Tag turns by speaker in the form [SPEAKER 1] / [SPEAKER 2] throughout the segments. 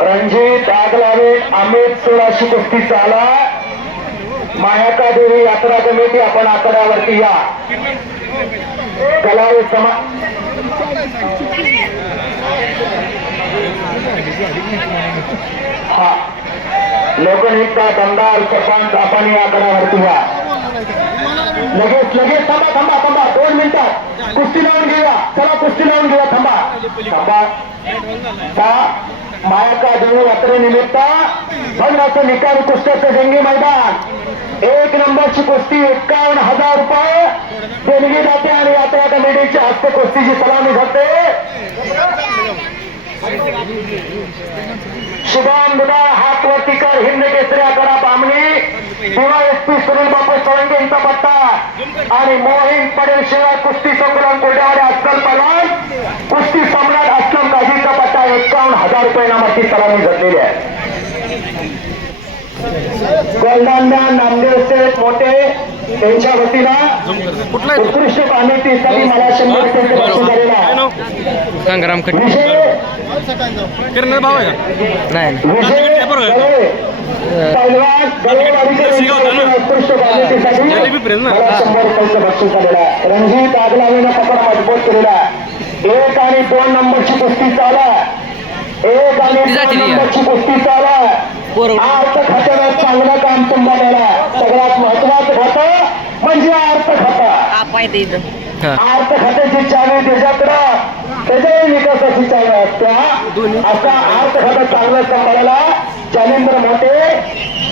[SPEAKER 1] रणजित आगलावे अमित सोळाशी कुस्ती चाला. मायाका देवी यात्रा कमिटी आपण आकड्यावरती या. कलावे समा हा. लोकनेता दमदार सरपंच आपण या आकड्यावरती या. लगेच लगेच थांबा थांबा थांबा. दोन मिनिटात कुस्ती लावून घेऊया. चला कुस्ती लावून घेऊया. थांबा. थांबा. का मायाका देवी यात्रेनिमित्त भद्राचं निकाल कुस्त्याचं जंगी मैदान. एक नंबरची कुस्ती एक्कावन्न हजार रुपये. देणगी जाते आणि यात्रा कमिटीच्या हस्ते कुस्तीची सलामी जाते शुभम दुधा हात वरती कर. हिंद केसऱ्या करा बामणी शिवा एस पी सुनील बापू सोळंगे यांचा पत्ता. आणि मोहीम पडेल शिवाय कुस्ती संकुलन कोल्हावाडी अस्लम पलवान कुस्ती सम्राट अस्लम गाजीचा पत्ता एकावन्न हजार रुपये नामाची सलामी झालेली आहे. गोलदानदा नामदेवचे मोठे त्यांच्या वतीला उत्कृष्ट
[SPEAKER 2] पाणी ती सगळी
[SPEAKER 1] मला शंभर टक्के बसून झालेला विषय विषय रणजित आगलावीनं पकड मजबूत केलेला एक आणि दोन नंबरची कुस्ती चालू आहे. एक आणि दोन. नंबरची कुस्ती चालू. अर्थ खात्यानं चांगलं काम तुंबवलेलं आहे. सगळ्यात महत्वाचं खातं म्हणजे अर्थ खातं. अर्थ खात्याची चावी त्याच्याकडं त्याच्याही विकासाची चावी असत्या असा अर्थ खातं चांगलं सांभाळायला जालिंद्र मोठे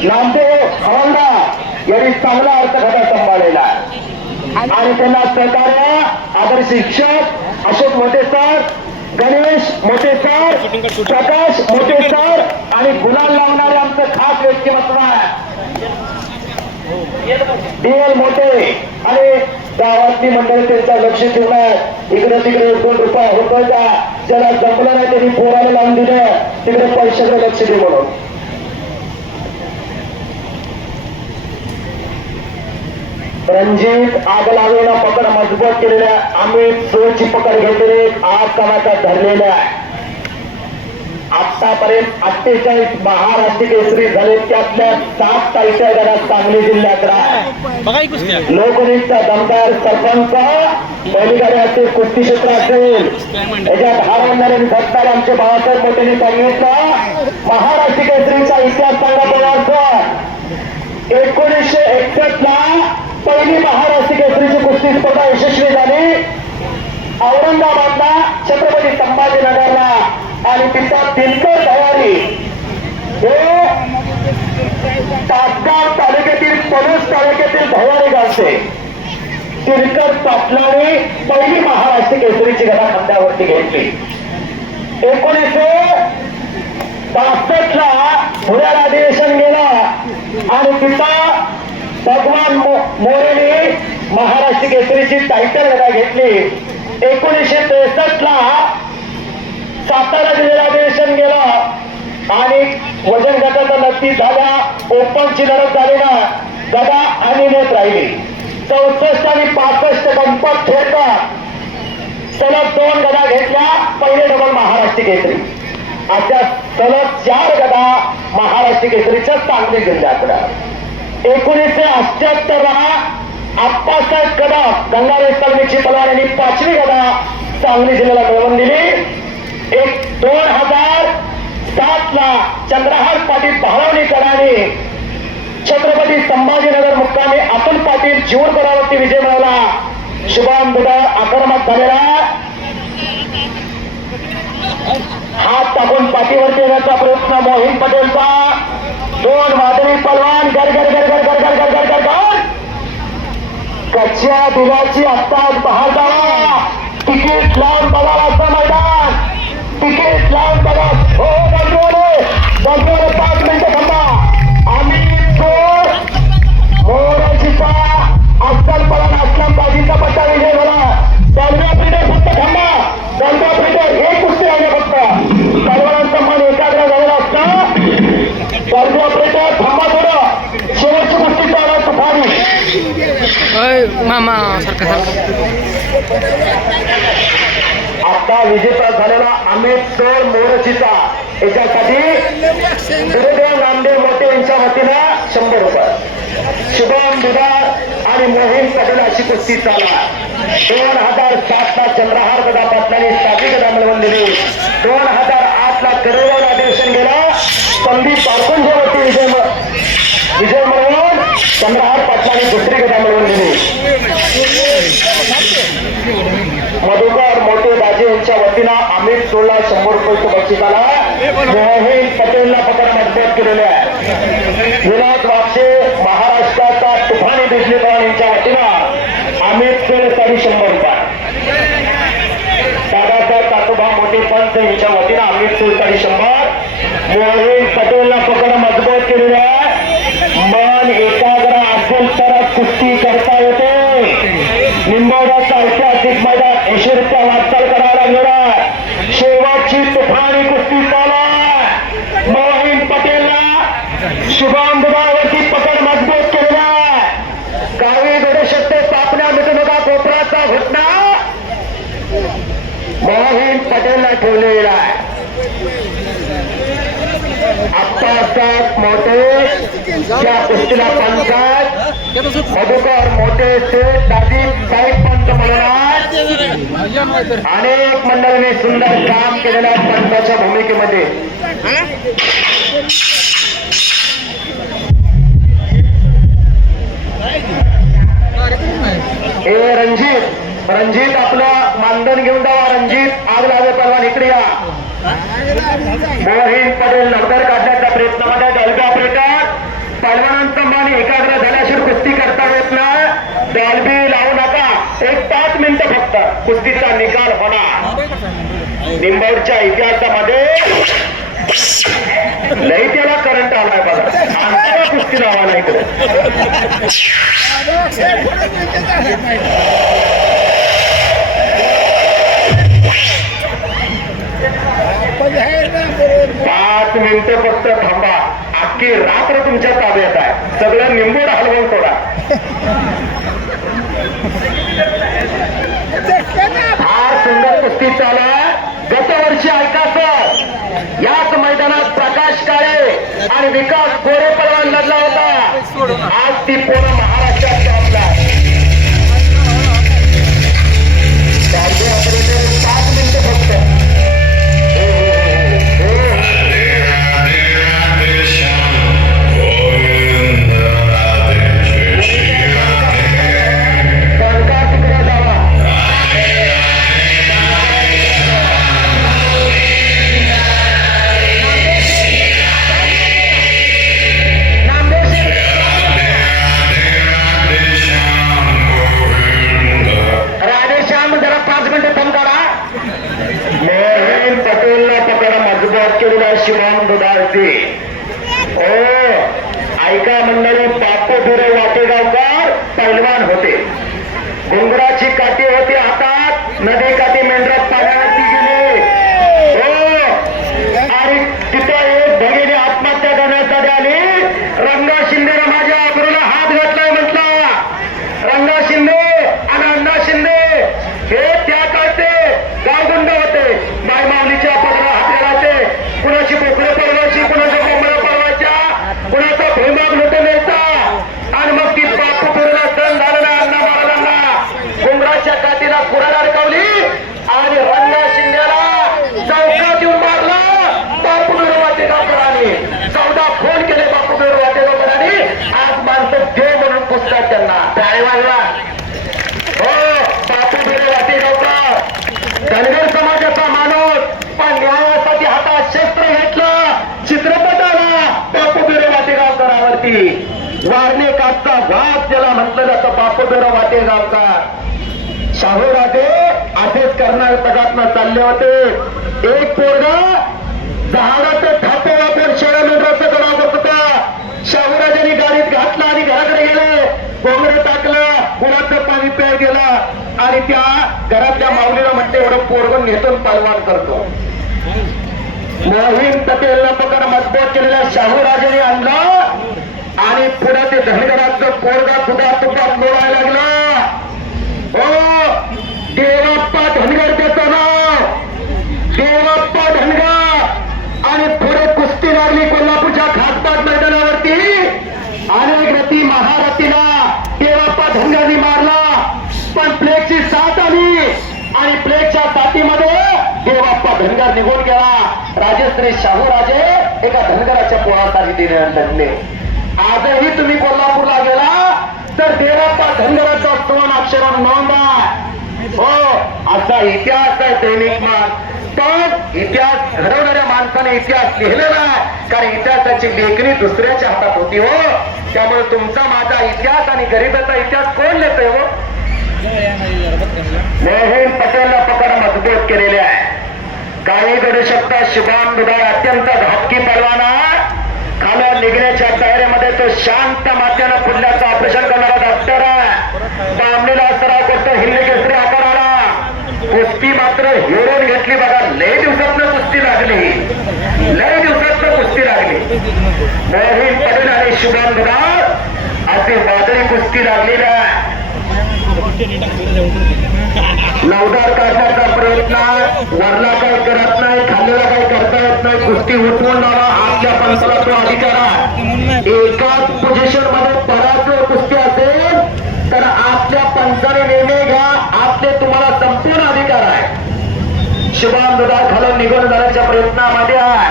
[SPEAKER 1] नामदेव हवालदार यांनी चांगला अर्थ सांभाळलेला आणि त्यांना सहकार्य आदर्श शिक्षक अशोक मोठे सर गणेश मोठे सर प्रकाश मोठे सर आणि गुलाल लावणारे आमचं खास व्यक्तिमत्व आहे. डीएल मोठे आणि गावातली मंडळी त्यांचा लक्ष ठेवणार इकडे तिकडे दोन रुपये होतोय का? ज्याला जमलं नाही त्यांनी पोराला लावून दिलं. तिकडे पैशाकडे लक्ष दे म्हणून. रणजित आग लावलेला पकड मजबूत केलेल्या अमित सोची पकड घेतलेले आग कामाचा धरलेल्या आतापर्यंत अठ्ठेचाळीस महाराष्ट्र केसरी झाले. त्यातल्या सात तालुक्या गणात सांगली जिल्ह्यात
[SPEAKER 2] आहे.
[SPEAKER 1] लोकनेता दमदार सरपंच पहिलीकडे असेल कुस्ती क्षेत्र असेल. याच्यात हार आणणारे सत्तार आमचे बाळासाहेब मोठ्यांनी सांगितलं. महाराष्ट्र केसरीचा इतिहास सांगा सर एकोणीसशे एकसष्ट ला पहिली महाराष्ट्र केसरीची कुस्ती स्पर्धा यशस्वी झाली. औरंगाबादला छत्रपती संभाजीनगरला आणि तिथं दिनकर तयारी हे तासगाव तालुक्यातील पलूस तालुक्यातील भवानी गावचे. तिरकर पाटलाने पहिली महाराष्ट्र केसरीची गदा खांद्यावरती घेतली. एकोणीसशे बासष्ट ला पुण्याला अधिवेशन गेला आणि तिथं भगवान मोरेने महाराष्ट्र केसरीची टायटल गदा घेतली. एकोणीसशे त्रेसष्ट ला सातारा जिल्ह्याला अधिवेशन गेलं. आणि वजन गटाचा नक्की झाला ओपनची लढत झाली ना गदा नेत राहिली. चौसष्ट आणि पासष्ट गणपत खेळतात सलग दोन गदा घेतल्या पहिले डबल महाराष्ट्र केसरी. अशा सलग चार गदा महाराष्ट्र केसरीच्या सांगली जिल्ह्याकडे एकोणीसशे अठ्याहत्तर आप्पासाहेब कदम गंगावेश तालमीची तलवार यांनी पाचवी गदा सांगली जिल्ह्याला मिळवून दिली. एक दोन हजार सात ला चंद्रहार पाटील भावनी छत्रपती संभाजीनगर मुक्कामी अतुल पाटील जीवनपरावरती विजय मिळवला. शुभम बुडा आक्रमक झालेला. हात टाकून पाठीवरती येण्याचा प्रयत्न मोहीन पटेलचा. दोन वादळी पलवान गर गर गर गर गर गर गर गर गर कच्च्या दुधाची आत्ताच बहार तिकीट लावून बघा असं मैदान. तिकीट लावून बघा. हो बंधुवाले बंधुवाले
[SPEAKER 2] मामा सारखं सारखं.
[SPEAKER 1] आता विजेता झालेला अमित सर मोरचीचा. याच्यासाठी गुरुदेव नामदेव मोठे यांच्या वतीनं शंभर रुपये. शुभम दुधार आणि मोहीम पटेल अशी कुस्ती चाला दोन हजार सात ला चंद्रहार गदा पाटलाने साधी गदा मिळवून दिली. दोन हजार आठ ला करेगाव अधिवेशन गेला. संदीप पारकुंच्या वरती विजय विजय चंद्रहार पाटलांनी दुसरी गदा मिळवून दिली. मधुकर मोठे दाजे यांच्या वतीनं अमित टोला शंभर रुपये बक्षिसाला मोहीन पटेलला पकड मजबूत केलेले आहे विनोद वाक्षे महाराष्ट्राचा तुफानी बिजली पवार यांच्या वतीनं अमित टोळेसाठी शंभर रुपये दादासाहेब तातोबा मोठे पंच यांच्या वतीनं अमित टोळेसाठी शंभर मोहीन पटेलला पकड मजबूत केलेले आहे मन एकाग्र असेल तरच कुस्ती करता येते निंबवड्याचा ऐतिहासिक मैदान ऐश्वर्या वाटचाल करायला लागलेला शेवटची तुफानी कुस्ती चालू आहे. मोहीन पटेलला शुभम दुबावरती पकड मजबूत केलेला आहे. गावी घडू शकते स्थापना मिटू नका कोपराचा घटना मोहीन पटेलला ठेवलेला आहे आत्ताच मोठे त्या कुस्तीला पंचायत मधुकर मोठे शेठ दाजी साहेब पंत म्हणून अनेक मंडळींनी सुंदर काम केलेल्या आहेत पंचाच्या भूमिकेमध्ये. ए रणजित रणजित आपलं मानधन घेऊन जावा रणजित. आग लागे परवान इकडे या. मोहीन पटेल नंतर काढण्याच्या प्रयत्नामध्ये डॉल्बी ऑपरेटर पैलवानांचं मन एकाग्र झाल्याशिवाय कुस्ती करता येत नाही डॉल्बी लावू नका एक पाच मिनिटं फक्त कुस्तीचा निकाल होणार. निंबवडच्या इतिहासामध्ये लई त्याला करंट आलाय बघा. आमच्या कुस्ती नावा नाही इकडे. पाच मिनिटं फक्त थांबा. अख्खी रात्र तुमच्या ताब्यात आहे. सगळं निंबूड हलवून सोडा. फार सुंदर कुस्ती चालू आहे. गत वर्षी ऐका सर याच मैदानात प्रकाश काळे आणि विकास गोरे पलवान लढला होता. आज ती पूर्ण பெரும்பாலும் ज्याला म्हटलं जातं बापू बिरो शाहू राजे असेच कर्नाटकातनं चालले होते. एक पोरगा झाडाचं थापे वापर शेळ्या मेंढराचं करावं करत होता. शाहूराजांनी गाडीत घातला आणि घराकडे गेले. कोंबडं टाकलं कुणाचं पाणी प्याय गेला. आणि त्या घरातल्या माऊलीला म्हणते एवढं पोरगण घेतो पालवान करतो. मोहीम पटेलला पकड मजबूत केलेल्या शाहूराजांनी आणला. आणि पुढे ते धनगराचं पोरगा सुद्धा तुका लोळायला लागला. हो देवाप्पा धनगर त्याचं नाव. देवाप्पा धनगर. आणि पुढे कुस्ती लागली कोल्हापूरच्या खासदार मैदानावरती. अनेक रती महारथीला देवाप्पा धनगरनी मारला. पण प्लेगची साथ आली. आणि प्लेगच्या साथीमध्ये देवाप्पा धनगर निघून गेला. राजश्री शाहू राजे एका धनगराच्या पोळासाठी दिले आजही तुम्ही कोल्हापूरला गेला तर देवाचा धनगराचा सोन अक्षरात नोंदा. हो असा इतिहास आहे दैनिक मान पण इतिहास घडवणाऱ्या माणसाने इतिहास लिहिलेला आहे. कारण इतिहासाची लेखणी दुसऱ्याच्या हातात होती हो. त्यामुळे तुमचा माझा इतिहास आणि गरीबाचा इतिहास कोण लिहितोय हो? मोहन पटेलला पकड मजबूत केलेले आहे. काही घडू शकता शुभान दुधाळ अत्यंत घातकी परवाना. खाल्या निघण्याच्या तयारी तो शांत मात्यानं फुडल्याचं ऑपरेशन करणारा डॉक्टर आहे. बामणीला सराव करतो हिंदी केसरी आकाराला. कुस्ती मात्र हिरून घेतली बघा. लय दिवसातनं कुस्ती लागली. लय दिवसातनं कुस्ती लागली. मोहित पटेल आणि शुभम दुधाळ असे वादळी कुस्ती लागली आहे. नवदार काढण्याचा प्रयत्न वरला काय करत नाही खाल्लेला काय करत येत नाही कुस्ती उठवून लावा आपल्या पंचाला तो अधिकार आहे. एकाच पोझिशनमध्ये बराच कुस्ती असेल तर आपल्या पंचाने निर्णय घ्या. आपले तुम्हाला संपूर्ण अधिकार आहे. शुभान दुधात घालून निघून जाण्याच्या प्रयत्नामध्ये आहे.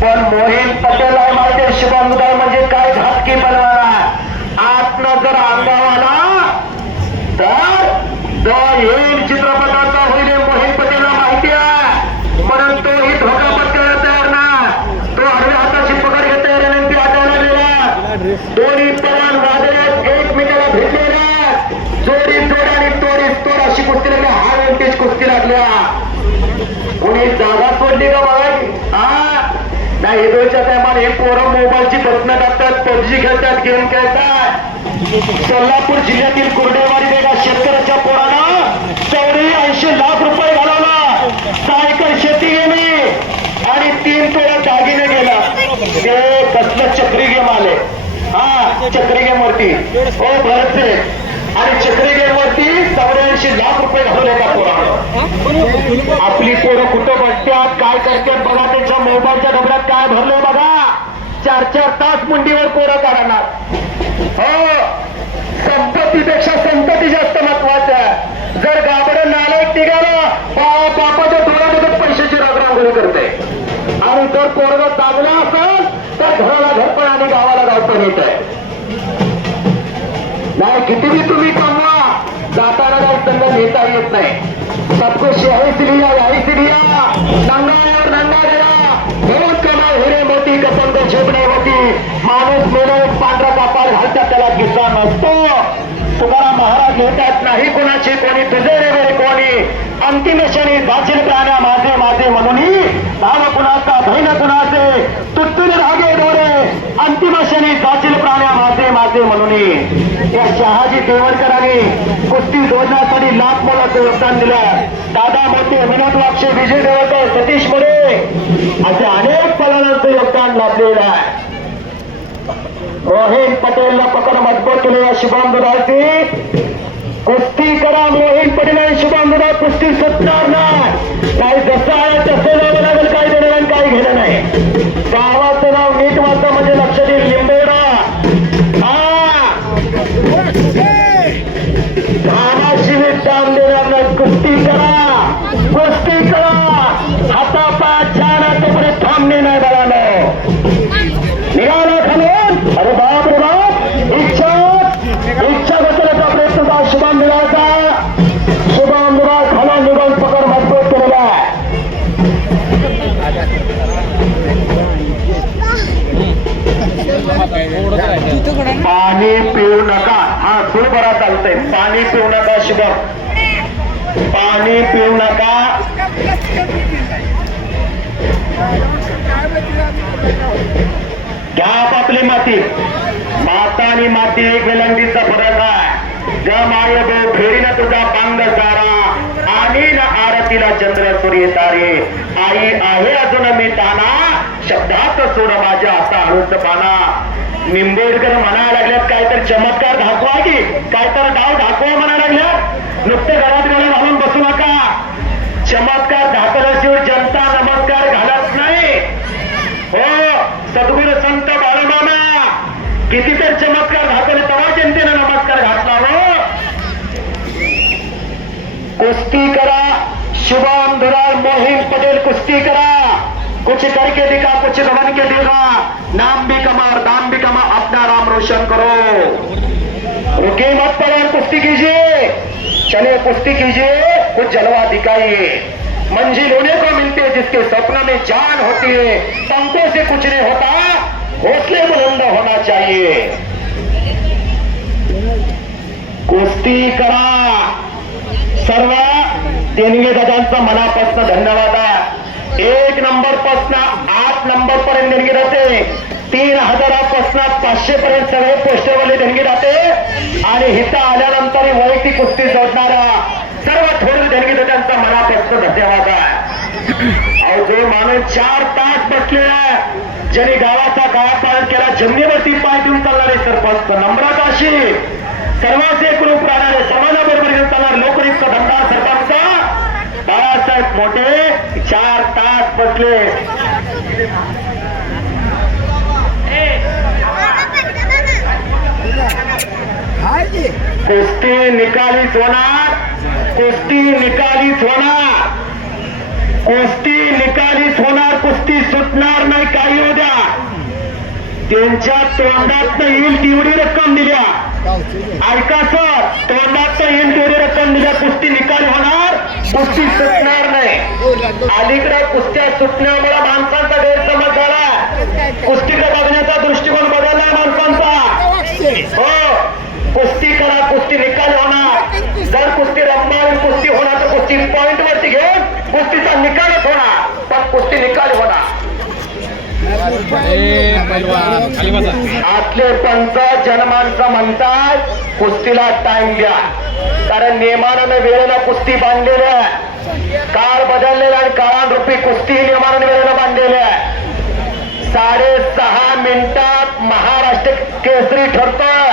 [SPEAKER 1] पण मोहीन पटेल आहे माहिती आहे शुभम दुधाळ म्हणजे काय घातकी बनवणार आतनं जर अंगावाला तर तो येईल चित्रपटाचा होईल हे मोहित पटेलला माहिती आहे परंतु ही धोका पत्करायला तयार ना तो आडव्या हाताची पकड घेता येईल विनंती हटायला गेला दोन्ही पवन वादळात एकमेकाला भेटलेल्या जोडी जोड आणि तोडीस तोड अशी कुस्ती लागली हा वेंटेज कुस्ती लागल्या. कोणी जागा सोडली का बघा हा? नाही हेदोच्या टायमाला हे पोरं मोबाईलची बसणं टाकतात पबजी खेळतात गेम खेळतात. सोलापूर जिल्ह्यातील कुर्डेवाडी एका शेतकऱ्याच्या पोरानं चौरी ऐंशी लाख रुपये घालवला. सायकल शेती गेली. आणि तीन तोळा दागिने गेला ते कसलं चक्री गेम आले. हा चक्री गेम वरती. हो भरतचे. आणि चक्री गेम वरती चौऱ्याऐंशी लाख रुपये घालवले का पोरानं. आपली पोरं कुठं बसतात काय करतात बघा त्यांच्या मोबाईलच्या डबऱ्यात काय भरलंय बघा. चार चार तास मुंडीवर पोरं काढणार. हो संपत्तीपेक्षा संपत्ती जास्त महत्वाचं आहे. जर गाबडं नालायक निघाला बापाच्या डोळ्यामध्ये पैशाची रांगोळी करते. आणि जर पोरग चांगला असेल तर घराला घरपण आणि गावाला गावपण येत आहे. नाही कितीही तुम्ही कमवा. जाताना काही संघ नेता येत नाही. सबको शहरी से लिया यही से लिया नंगा और नंगा गया बहुत कमाल हिरे मोती कपन को झेपणे होती माणूस मेलो पांढरा कापाड घालतात त्याला किस्सा नसतो. तुम्हाला महाराज घेतात नाही कोणाची कोणी तुझे रे बरे कोणी. अंतिम क्षणी जाचील प्राण्या माझे माझे म्हणून नाव कुणाचा बहीण कुणाचे? तुत्तुले धागे अंतिम क्षणी जातील प्राण्या माझे माझे म्हणून या. शहाजी देवरकरांनी कुस्ती जोडण्यासाठी लाख मोलाचं योगदान दिलं. दादा मोठे विनोद वाक्षे विजय देवकर सतीश मोरे. असे अनेक पलांचं योगदान लाभलेलं आहे. रोहित पटेलला पकड मजबूत केलेल्या शुभम दुधाची कुस्ती करा मोहित पटेल आणि शुभम दुधा कुस्ती सुटणार नाही. जसं आहे तसं पाणी पिऊ नका. हा खूप बरा चालतंय. पाणी पिऊ नका शुभम. पाणी पिऊ नका. घ्या आपली माती. माता आणि माती एक विलंबीचा फरक आहे. ग माय गो फेरीन तुझा पांग सारा. आणि ना आरतीला चंद्र सूर्य तारे. आई आहे अजून मी ताना शब्दात सोड माझ्या असा हळूच पाना. निंबोडकर म्हणायला लागल्यात काय तर चमत्कार दाखवा की काय तर डाव दाखवा म्हणायला लागल्यात. नुकतं घरात घालून घालून बसू नका. चमत्कार दाखवल्याशिवाय जनता नमस्कार घालत नाही. हो सद्गुरु संत बाळमामा किती तर चमत्कार दाखवले तेव्हा जनतेनं नमस्कार घातला हो. कुस्ती करा शुभम दुराल मोहिम पटेल कुस्ती करा. कुछ करके दिखा, कुछ बन के देगा नाम भी कमा और दाम भी कमा अपना नाम रोशन करो। रुके मत पर और कुश्ती कीजिए। चले कुश्ती कीजिए, कुछ जलवा दिखाइए। मंजिल उन्हें को मिलती है जिसके सपनों में जान होती है। पंखों से कुछ नहीं होता, हौसले बुलंद होना चाहिए। कुस्ती करा। सर्व देणगे दादांचा मनापासून धन्यवाद। पासून आठ नंबर पर्यंत देणगी जाते. तीन हजारापासून पाचशे पर्यंत सगळे पोस्टरवाले देणगी जाते. आणि हिथं आल्यानंतर वैयक्तिक कुस्ती जोडणारा सर्व थोडी देणगी दादांचा मनापासून धन्यवाद आहे. अहो जो माणूस चार तास बसलेला आहे ज्यांनी गावाचा कायापालट केला जमिनीवरती पाय देऊन चालणारे सरपंच नम्रताशी सर्वांचे एक रूप राहणारे समाजाबरोबर घेऊन चालणार लोकयुक्त धंदा सरकारचा बाळासाहेब मोठे चार तास बसले. कुस्ती निकालीच होणार कुस्ती निकालीच होणार. कुस्ती निकालीच होणार कुस्ती सुटणार नाही काही होऊ द्या. त्यांच्या तोंडात येईल तेवढी रक्कम दिल्या. ऐका सर तोंडात येईल तेवढी रक्कम तुझ्या कुस्ती निकाल होणार कुस्ती सुटणार नाही. अलीकडे कुस्त्या सुटण्यामुळे माणसांचा गैरसमज झाला. कुस्तीकडे बघण्याचा दृष्टिकोन बदलला माणसांचा. हो कुस्ती करा कुस्ती निकाल होणार. जर कुस्ती रंगणार कुस्ती होणार तर कुस्ती पॉइंट वरती घेऊन कुस्तीचा निकालच होणार. पण कुस्ती निकाल होणार.
[SPEAKER 2] खाली बसा
[SPEAKER 1] पंच जनमानसं म्हणतात कुस्तीला टाइम द्या. कारण नियमानं वेळेला कुस्ती बांधलेली आहे. काळ बदललेला आणि काळानुरूपी कुस्ती ही नियमानं वेळेला बांधलेली आहे. साडेसहा मिनिटात महाराष्ट्र केसरी ठरतोय.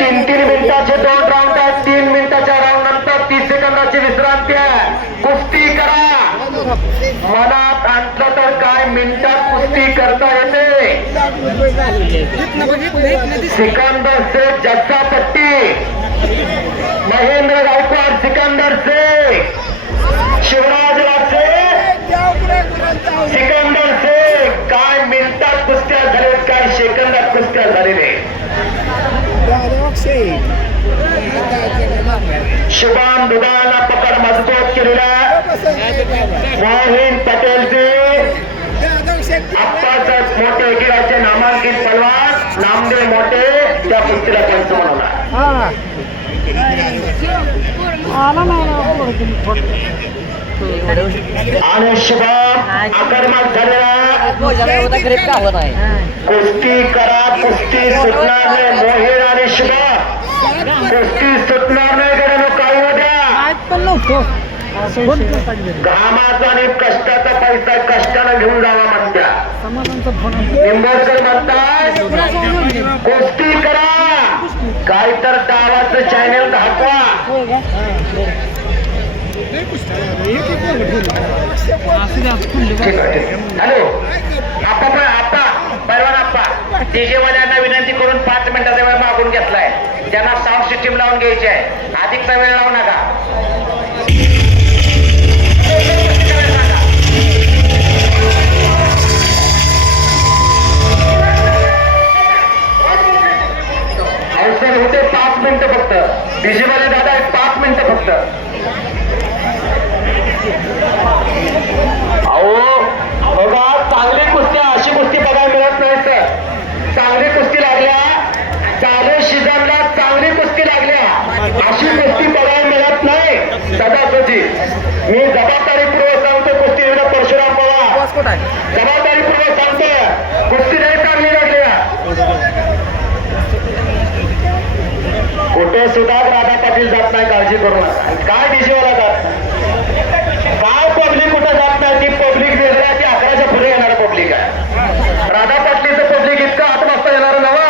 [SPEAKER 1] तीन तीन मिनिटाचे दोन राऊंड आहेत. तीन मिनिटाच्या राऊंड नंतर तीस सेकंदाची विश्रांती आहे. कुस्ती करा. मनात आणलं तर काय? मिनिटात कुस्ती करता येते. सिकंदर से जस्सा पट्टी महेंद्र गायकवाड सिकंदर से. शुभम दुधाला पकड मज़बूत केलेला मोहिन पटेलचे आत्ताच मोठे एकीराचे नामांकित पलवान नामदेव मोठे त्या कुस्तीला पंच म्हणवणार आणि शुभम आक्रमक झालेला उद्या घामाचा आणि कष्टाचा पैसा कष्टानं घेऊन जावा म्हणत्या. निंबोडकर म्हणतात कुस्ती करा. काय तर डावाचं चॅनेल दाखवा. ठीक आहे हॅलो. आपा पण आपा परवान आपा डीजे वाल्यांना विनंती करून पाच मिनिटाचा वेळ मागून घेतलाय. त्यांना साऊंड सिस्टीम लावून घ्यायची आहे. अधिकचा वेळ लावू नका. अहो बघा चांगली कुस्ती अशी मिळत चांगली कुस्ती लागल्या. चालू सीझनला चांगली कुस्ती लागल्या. अशी कुस्ती नाही मी जबाबदारीपूर्वक सांगतो कुस्ती परशुराम पवार जबाबदारीपूर्वक सांगतो. कुस्ती नाही चांगली लागल्या कुठे सुद्धा राधा पाटील जात नाही काळजी करू नका. काय डीजेवाला जात? काय पब्लिक कुठं जात नाही ती पब्लिक वेगळ्या ती अकराच्या पुढे येणार पब्लिक आहे राधा पाटलीचं पब्लिक इतकं आत वाजता येणार नवा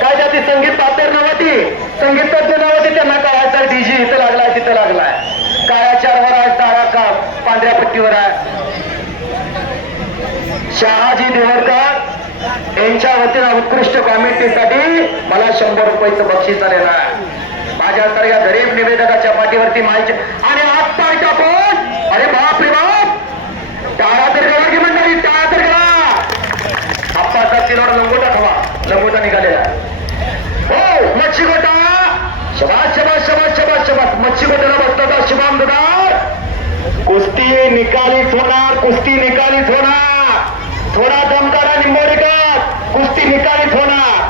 [SPEAKER 1] काय त्या ती संगीत पात्र नवा ती संगीत तज्ञ नवा ती त्यांना कळायचं डीजे इथं लागलाय तिथं लागलाय काळ्या चारवर आहे तारा का पांढऱ्या पट्टीवर आहे शहाजी देवरकर यांच्या वतीनं उत्कृष्ट कॉमेंट्रीसाठी मला शंभर रुपयाचं बक्षीस आलेलं आहे. माझ्यासारख्या गरीब निवेदकाच्या पाठीवरती माहिती आणि आज पाय टाकून अरे बाप रे बाप! टाळा तर करा की म्हणणारी टाळा तर करा. आप्पाचा तिरोड लंगोटा खावा. लंगोटा निघालेला हो मच्छी गोटा शबाज शबाज शबाज शबाज शबाज मच्छी गोट्याला बसतात शुभाम दादा कुस्ती निकालीच होणार कुस्ती निकालीच होणार थोडा दमकारा निंबोडीकर कुस्ती निकालीच होणार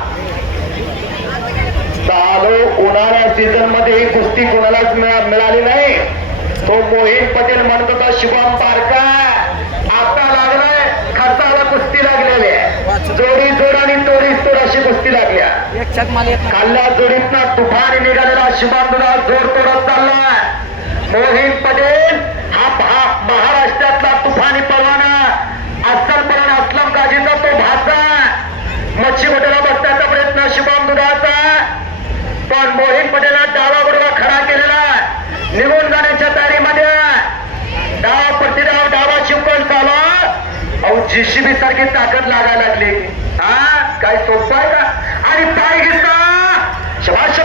[SPEAKER 1] चालू उन्हाळ्या सीझनमध्ये ही कुस्ती कोणालाच मिळा- मिळाली नाही. तो मोहित पटेल म्हणत होता शुभम पारका आता लागलाय खर्चाला कुस्ती लागलेली आहे. जोडी जोड आणि तोडीस तोड अशी कुस्ती लागल्या खाल्ल्या जोडीतनं तुफान निघालेला शुभांगुला जोर तोडत चाललाय. मोहित पटेल हा भा महाराष्ट्रातला तुफानी परवाना अस्सल पराण असलम गाजीचा तो भाचा मच्छी मोठ्याला बसण्याचा प्रयत्न शुभम दुधाचा. पण मोहित पटेलला डावा बरोबर खडा केलेला आहे. निघून जाण्याच्या तयारीमध्ये डाव प्रतिडाव डावा शिवकण चालू अहो जीसीबी सारखी ताकद लागायला लागली. हा? काय सोपं आहे का? आणि पाय घेतला. शबाश